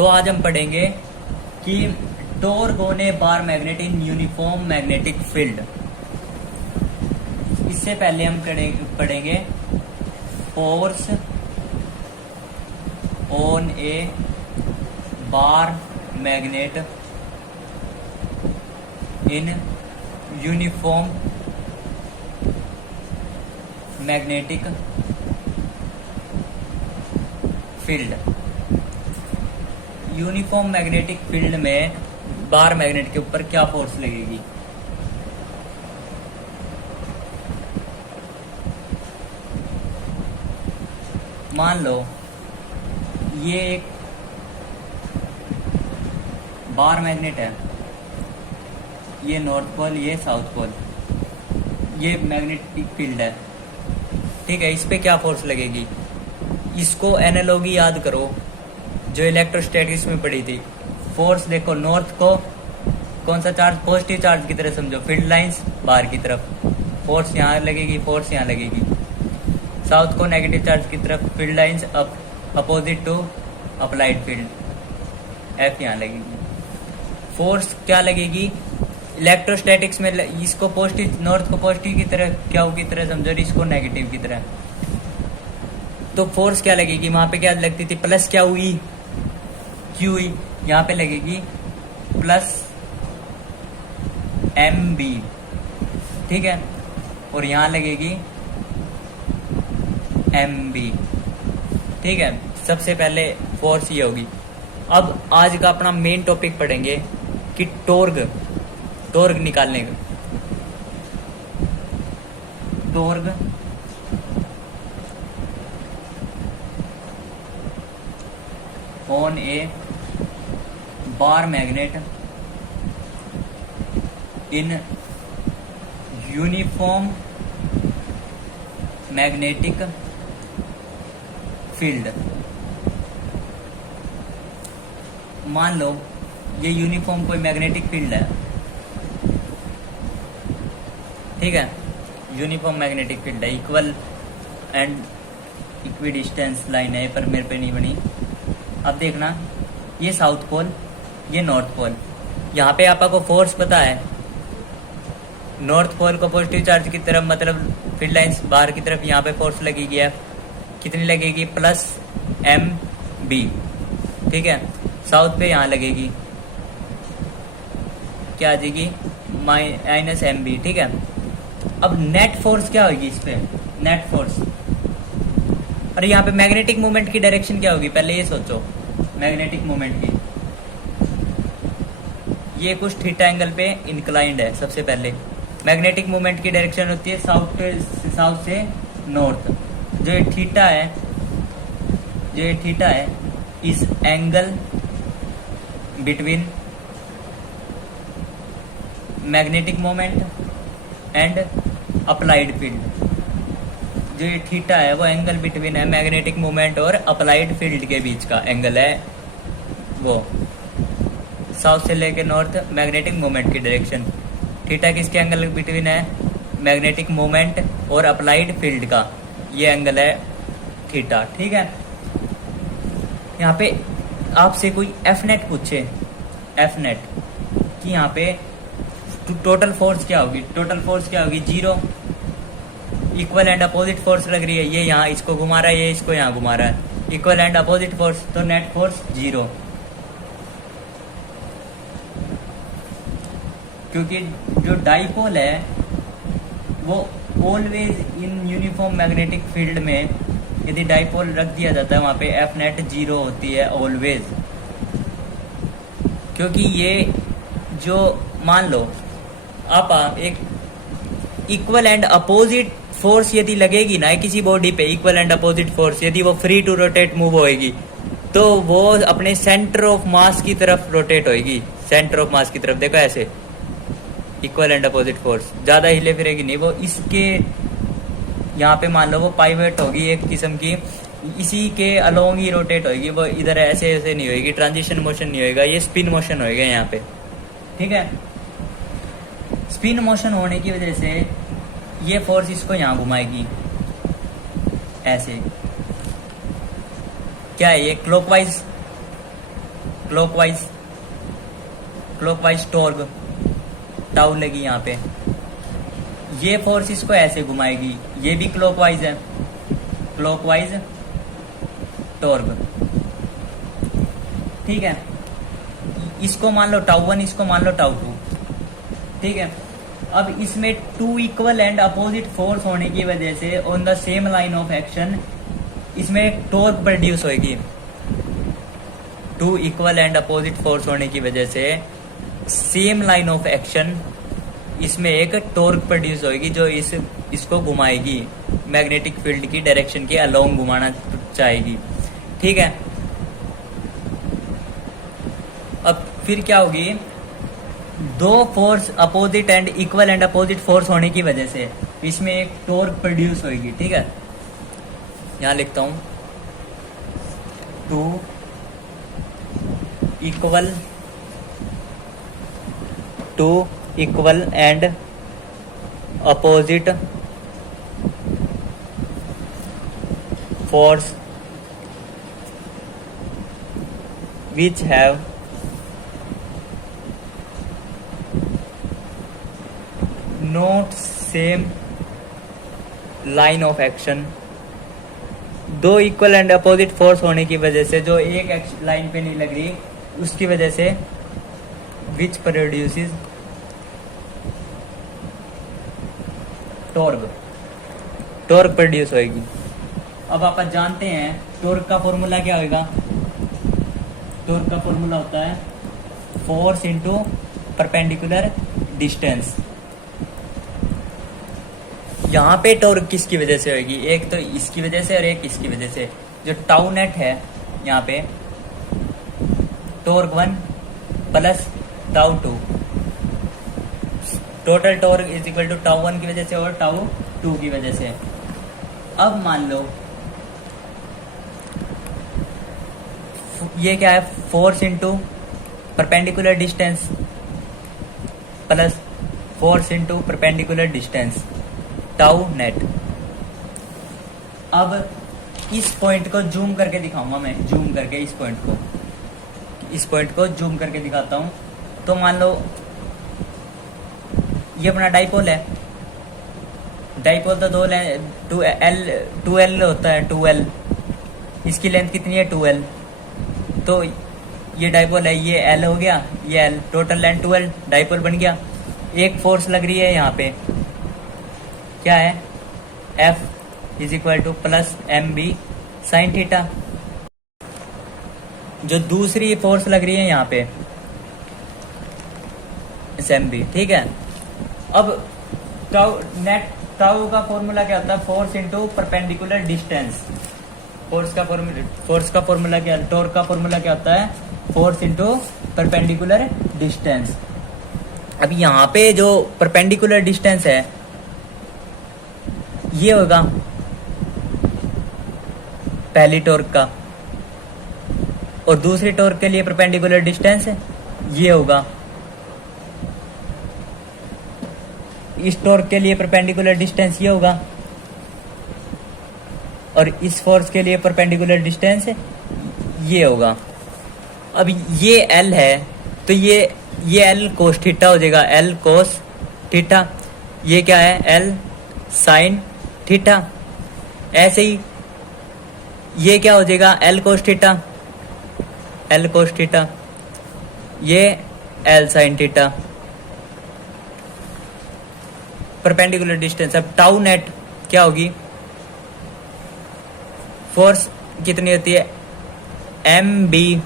तो आज हम पढ़ेंगे कि torque on A bar magnet in uniform magnetic field. इससे पहले हम पढ़ेंगे force on A bar magnet in uniform magnetic field. Uniform magnetic field में बार मैग्नेट के ऊपर क्या फोर्स लगेगी। मान लो ये एक बार मैग्नेट है, ये नॉर्थ पोल, ये साउथ पोल, ये मैग्नेटिक फील्ड है, ठीक है। इस पे क्या फोर्स लगेगी, इसको एनालॉगी याद करो जो इलेक्ट्रोस्टैटिक्स में पढ़ी थी। फोर्स देखो, नॉर्थ को कौन सा चार्ज, पॉजिटिव चार्ज की तरह समझो, फील्ड लाइंस बाहर की तरफ, फोर्स यहाँ लगेगी, फोर्स यहाँ लगेगी। साउथ को नेगेटिव चार्ज की तरफ, field lines opposite to applied field, F यहाँ लगेगी। फोर्स क्या लगेगी इलेक्ट्रोस्टैटिक्स में, इसको पॉजिटिव, नॉर्थ को पॉजिटिव की तरह क्यू की तरह समझो, इसको नेगेटिव की तरह। तो फोर्स क्या लगेगी, वहां पे क्या लगती थी, प्लस क्या हुई, क्यू हुई, यहाँ पे लगेगी प्लस एम बी, ठीक है, और यहाँ लगेगी एम बी, ठीक है। सबसे पहले फोर्स ये होगी। अब आज का अपना मेन टॉपिक पढ़ेंगे कि टॉर्क निकालने का। Torque on A bar magnet in uniform magnetic field. मान लो ये यूनिफॉर्म कोई मैग्नेटिक फील्ड है, ठीक है, यूनिफॉर्म मैग्नेटिक फील्ड है, equal and equi distance line है, पर मेरे पे नहीं बनी। अब देखना, ये साउथ पोल, ये नॉर्थ पोल, यहाँ पे आपको फोर्स पता है, नॉर्थ पोल को पॉजिटिव चार्ज की तरफ, मतलब फील्ड लाइंस बाहर की तरफ, यहाँ पे फोर्स लगेगी है, कितनी लगेगी, प्लस एम बी, ठीक है। साउथ पे यहाँ लगेगी, क्या आ जाएगी, माइनस एम बी, ठीक है। अब नेट फोर्स क्या होगी इस पे, नेट फोर्स, और यहाँ पे मैग्नेटिक मोमेंट की डायरेक्शन क्या होगी, पहले ये सोचो मैग्नेटिक मोमेंट की। ये कुछ थीटा एंगल पे इंक्लाइंड है। सबसे पहले मैग्नेटिक मोमेंट की डायरेक्शन होती है साउथ से नॉर्थ। जो ये थीटा है, इस angle between magnetic moment and applied field. जो ये थीटा है वो एंगल बिटवीन है मैग्नेटिक मोमेंट और अप्लाइड फील्ड के बीच का एंगल है। वो साउथ से लेके नॉर्थ मैग्नेटिक मोमेंट की डायरेक्शन, थीटा किसके एंगल बिटवीन है, मैग्नेटिक मोमेंट और अप्लाइड फील्ड का, ये एंगल है थीटा, ठीक है। यहाँ पे आपसे कोई एफ नेट पूछे, एफ नेट कि यहाँ पे टोटल फोर्स क्या होगी, टोटल फोर्स क्या होगी, zero. Equal and opposite force लग रही है, ये यहाँ इसको घुमा रहा है, ये इसको यहाँ घुमा रहा है, इक्वल एंड अपोजिट फोर्स, तो नेट फोर्स जीरो। क्योंकि जो डाइपोल है वो always in uniform magnetic field में, यदि डाइपोल रख दिया जाता है वहां पे एफ नेट जीरो होती है ऑलवेज। क्योंकि ये जो मान लो आप एक इक्वल एंड अपोजिट फोर्स यदि लगेगी ना किसी बॉडी पे, इक्वल एंड अपोजिट फोर्स, यदि वो फ्री टू रोटेट मूव होएगी तो वो अपने सेंटर ऑफ मास की तरफ रोटेट होएगी, सेंटर ऑफ मास की तरफ। देखो ऐसे इक्वल एंड अपोजिट फोर्स, ज्यादा हिले फिरेगी नहीं, वो इसके यहाँ पे मान लो वो पाइवट होगी एक किस्म की, इसी के अलोंग ही रोटेट होगी, वो इधर ऐसे ऐसे नहीं होगी, ट्रांजिशन मोशन नहीं होएगा, ये स्पिन मोशन होएगा यहाँ पे, ठीक है। स्पिन मोशन होने की वजह से ये फोर्स इसको यहाँ घुमाएगी ऐसे। क्या है ये, क्लॉकवाइज क्लॉकवाइज टॉर्क टाउ लगी यहाँ पे, ये फोर्स इसको ऐसे घुमाएगी, ये भी क्लॉकवाइज है, क्लॉकवाइज टॉर्क, ठीक है। इसको मान लो टाउ 1, इसको मान लो टाउ 2, ठीक है। अब इसमें 2 इक्वल एंड अपोजिट फोर्स होने की वजह से on the same line of action इसमें टॉर्क प्रोड्यूस होगी। 2 इक्वल एंड अपोजिट फोर्स होने की वजह से सेम लाइन ऑफ एक्शन इसमें एक टॉर्क प्रोड्यूस होगी जो इसको घुमाएगी, मैग्नेटिक फील्ड की डायरेक्शन के अलोंग घुमाना चाहेगी, ठीक है। अब फिर क्या होगी, 2 force opposite and equal and opposite force होने की वजह से इसमें एक टॉर्क प्रोड्यूस होगी, ठीक है। यहां लिखता हूं 2 equal and opposite force which have not same line of action। 2 equal and opposite force होने की वजह से जो एक लाइन पे नहीं लग रही, उसकी वजह से विच प्रोड्यूसेस टॉर्क प्रोड्यूस होगी। अब आप जानते हैं टॉर्क का फॉर्मूला क्या होगा, टॉर्क का फॉर्मूला होता है फोर्स इनटू परपेंडिकुलर डिस्टेंस। यहाँ पे टॉर्क किसकी वजह से होगी, एक तो इसकी वजह से और एक इसकी वजह से। जो टाउ नेट है यहाँ पे torque 1 plus tau 2, total torque is equal to tau 1 की वजह से और टाउ 2 की वजह से। अब मान लो ये क्या है, force into perpendicular distance plus force into perpendicular distance tau net. अब इस पॉइंट को जूम करके दिखाऊंगा मैं, जूम करके इस पॉइंट को जूम करके दिखाता हूं। तो मान लो ये अपना डाइपोल है, डाइपोल तो 2L होता है, 2L, इसकी लेंथ कितनी है 2L, तो ये डाइपोल है, ये L हो गया, ये L, total length 2L, dipole बन गया। एक फोर्स लग रही है यहाँ पे, क्या है, F is equal two plus mb sine theta. जो दूसरी फोर्स लग रही है यहाँ पे mb, ठीक है। अब टाउ का फॉर्मूला क्या होता है, force into perpendicular distance. Force का फॉर्मूला क्या, टॉर्क का फॉर्मूला क्या होता है, फोर्स इंटू परपेंडिकुलर डिस्टेंस। अब यहाँ पे जो परपेंडिकुलर डिस्टेंस है ये होगा पहली टॉर्क का, और दूसरी टॉर्क के लिए परपेंडिकुलर डिस्टेंस ये होगा, इस टॉर्क के लिए परपेंडिकुलर डिस्टेंस ये होगा, और इस फोर्स के लिए परपेंडिकुलर डिस्टेंस ये होगा। अब ये L है तो ये L कोस थीटा हो जाएगा, L कोस थीटा। ये क्या है, L साइन थीटा। ऐसे ही ये क्या हो जाएगा, L cos theta, L cos theta, ये L sine theta. Perpendicular distance. अब टाउ नेट क्या होगी, फोर्स कितनी होती है, mb,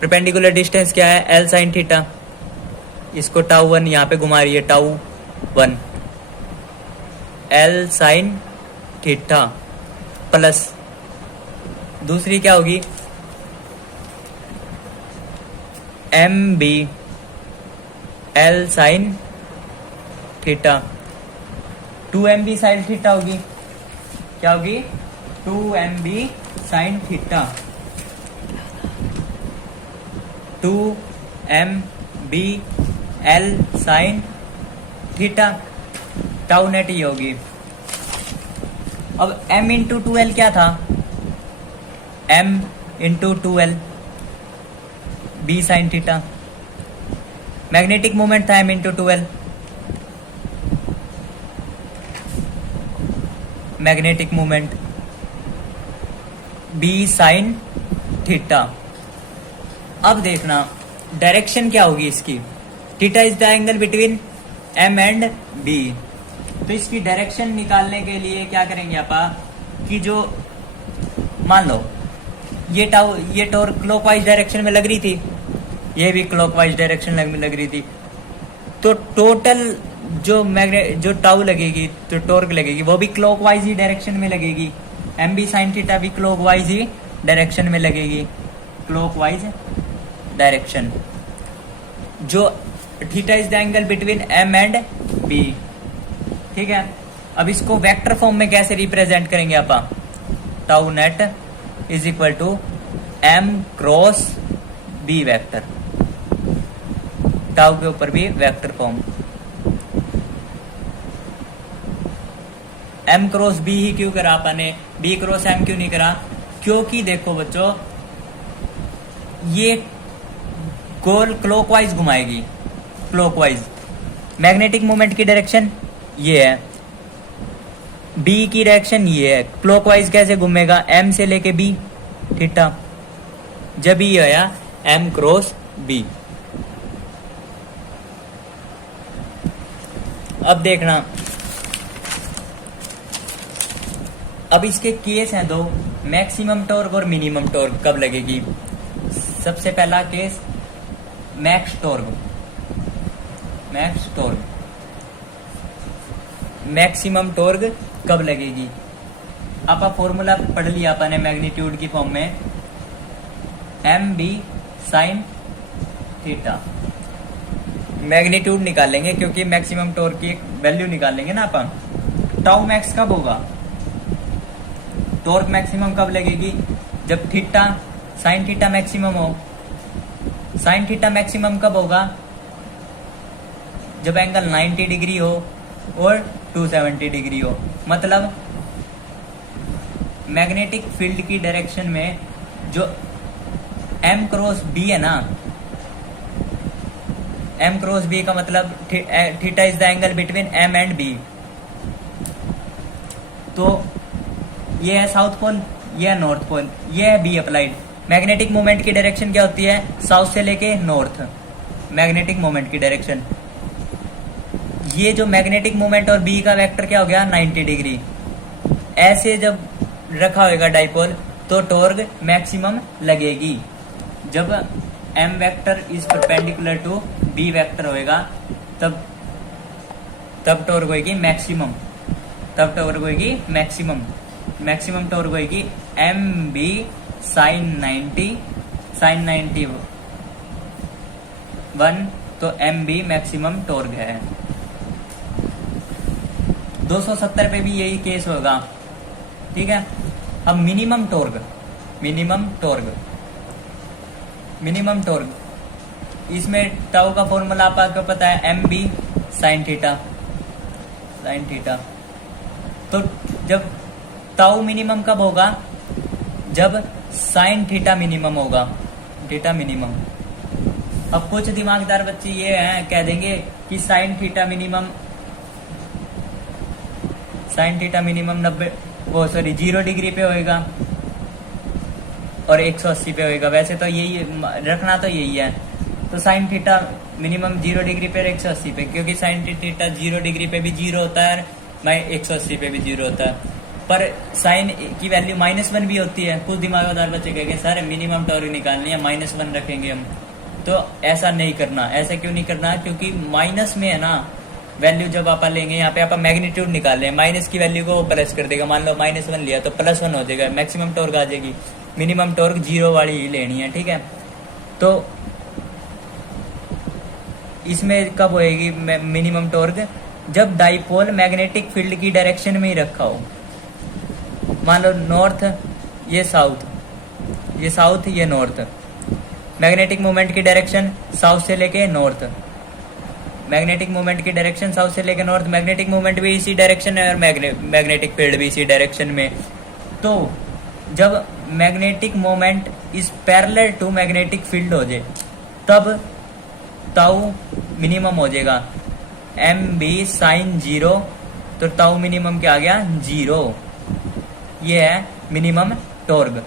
परपेंडिकुलर डिस्टेंस क्या है, L साइन थीटा। इसको टाउ 1 यहाँ पे घुमा रही है, tau 1 L sine theta, plus दूसरी क्या होगी, mb L sine theta, 2mb sine theta होगी, क्या होगी, 2mb sine theta, 2mb L sine theta. Tau net ही होगी। अब m इंटू 2L क्या था, m into 2L, B sine theta. Magnetic moment था m×12, magnetic moment B sine theta. अब देखना डायरेक्शन क्या होगी इसकी, theta is the angle between m and b। तो इसकी डायरेक्शन निकालने के लिए क्या करेंगे आप कि जो मान लो ये टॉर्क क्लॉकवाइज डायरेक्शन में लग रही थी, ये भी क्लॉकवाइज डायरेक्शन में लग रही थी, तो टोटल जो टाउ लगेगी, तो टॉर्क लगेगी, वो भी क्लॉकवाइज ही डायरेक्शन में लगेगी। एम बी साइन थीटा भी क्लॉकवाइज ही डायरेक्शन में लगेगी, क्लॉकवाइज डायरेक्शन। जो theta is the angle between M and B, ठीक है। अब इसको वेक्टर फॉर्म में कैसे रिप्रेजेंट करेंगे आप, tau net is equal to M cross B vector, tau के ऊपर भी vector form, M cross B ही क्यों करा आपने, बी क्रॉस एम क्यों नहीं करा, क्योंकि देखो बच्चों ये गोल क्लॉकवाइज घुमाएगी, क्लॉकवाइज। मैग्नेटिक मोमेंट की डायरेक्शन ये है, बी की डायरेक्शन ये है, क्लॉकवाइज कैसे घूमेगा, एम से लेके बी थीटा, जब ये आया एम क्रॉस बी। अब देखना, अब इसके केस हैं दो, मैक्सिमम टॉर्क और मिनिमम टॉर्क कब लगेगी। सबसे पहला case max torque, maximum torque कब लगेगी। आप फॉर्मूला पढ़ लिया आपने मैग्नीट्यूड की फॉर्म में, M B sine theta. Magnitude निकालेंगे क्योंकि मैक्सिमम टॉर्क की एक वैल्यू निकालेंगे ना अपन। टाउ मैक्स कब होगा, टॉर्क मैक्सिमम कब लगेगी, जब थीटा साइन थीटा मैक्सिमम हो। साइन थीटा मैक्सिमम कब होगा, जब एंगल 90 डिग्री हो और 270 डिग्री हो। मतलब मैग्नेटिक फील्ड की डायरेक्शन में जो m क्रॉस b है ना, m क्रॉस b का मतलब theta is the angle between m and b। तो ये है साउथ पोल, ये है नॉर्थ पोल, ये है बी अप्लाइड। मैग्नेटिक मोमेंट की डायरेक्शन क्या होती है, साउथ से लेके नॉर्थ, मैग्नेटिक मोमेंट की डायरेक्शन। ये जो मैग्नेटिक मोमेंट और बी का वेक्टर क्या हो गया 90 डिग्री। ऐसे जब रखा होगा डाइपोल तो टॉर्क मैक्सिमम लगेगी। जब m vector is perpendicular to b vector होएगा तब टॉर्क होएगी मैक्सिमम, तब टॉर्क होएगी मैक्सिमम। मैक्सिमम टॉर्क होएगी एम बी साइन 90 1, तो एम बी मैक्सिमम टॉर्क है। 270 पे भी यही केस होगा, ठीक है। अब मिनिमम टॉर्क इसमें टाउ का फॉर्मूला आपको पता है, एम बी साइन थीटा। तो जब टाउ मिनिमम कब होगा, जब साइन थीटा मिनिमम होगा, थीटा मिनिमम। अब कुछ दिमागदार बच्चे ये हैं, कह देंगे कि साइन थीटा मिनिमम 0 डिग्री पे होएगा और 180 पे होएगा। वैसे तो यही रखना तो यही है। तो साइन थीटा मिनिमम 0 डिग्री पे और 180 पे, क्योंकि साइन थीटा 0 डिग्री पे भी 0 होता है और 180 पे भी 0 होता है। पर साइन की वैल्यू -1 भी होती है। कुछ दिमागदार बच्चे कहेंगे सर मिनिमम टॉर्क निकालनी है, -1 रखेंगे हम। तो ऐसा नहीं करना। ऐसा क्यों नहीं करना, क्योंकि माइनस में है ना वैल्यू जब आप लेंगे, यहाँ पे आप मैग्नीट्यूड निकाल लें, माइनस की वैल्यू को प्लस कर देगा। मान लो -1 लिया तो +1 हो जाएगा, मैक्सिमम टॉर्क आ जाएगी। मिनिमम टॉर्क 0 वाली ही लेनी है, ठीक है। तो इसमें कब होएगी मिनिमम टॉर्क, जब डाइपोल मैग्नेटिक फील्ड की डायरेक्शन में ही रखा हो। मान लो नॉर्थ, ये साउथ, ये नॉर्थ। मैग्नेटिक मोमेंट की डायरेक्शन साउथ से लेके नॉर्थ, मैग्नेटिक मोमेंट की डायरेक्शन साउथ से लेके नॉर्थ। मैग्नेटिक मोमेंट भी इसी डायरेक्शन है और मैग्नेटिक फील्ड भी इसी डायरेक्शन में। तो जब magnetic moment is parallel to magnetic field हो जाए, तब ताऊ मिनिमम हो जाएगा एम बी साइन 0, तो ताऊ मिनिमम क्या आ गया 0। ये है मिनिमम टॉर्क।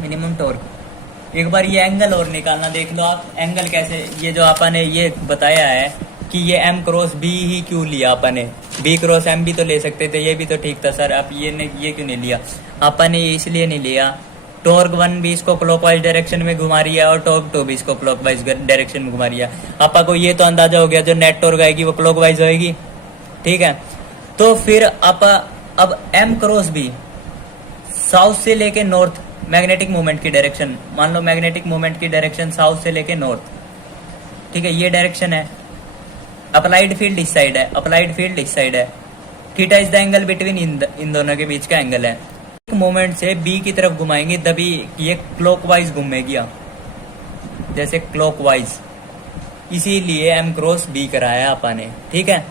Minimum torque. एक बार ये एंगल और निकालना देख लो आप, एंगल कैसे, ये जो आपने ये बताया है कि ये m क्रॉस b ही क्यों लिया आपने, b क्रॉस m भी तो ले सकते थे, ये भी तो ठीक था सर, आप ये क्यों नहीं लिया आपने, ये इसलिए नहीं लिया। टॉर्क 1 भी इसको क्लॉकवाइज डायरेक्शन में घुमा रही है और टॉर्क 2 भी इसको क्लॉकवाइज डायरेक्शन में घुमा रही है। आपा को ये तो अंदाजा हो गया जो नेट टॉर्क आएगी वो क्लॉकवाइज होएगी, ठीक है। तो फिर आप अब m क्रॉस b साउथ से लेके नॉर्थ मैग्नेटिक मूवमेंट की डायरेक्शन, मान लो मैग्नेटिक मूवमेंट की डायरेक्शन साउथ से लेके नॉर्थ, ठीक है, ये डायरेक्शन है। अप्लाइड फील्ड इस साइड है, अप्लाइड फील्ड इस साइड है। Theta is the angle between इन दोनों के बीच का एंगल है। एक मोमेंट से बी की तरफ घुमाएंगे तभी ये क्लॉकवाइज घूमेगी, जैसे क्लॉकवाइज, इसीलिए एम क्रॉस बी कराया आपने, ठीक है।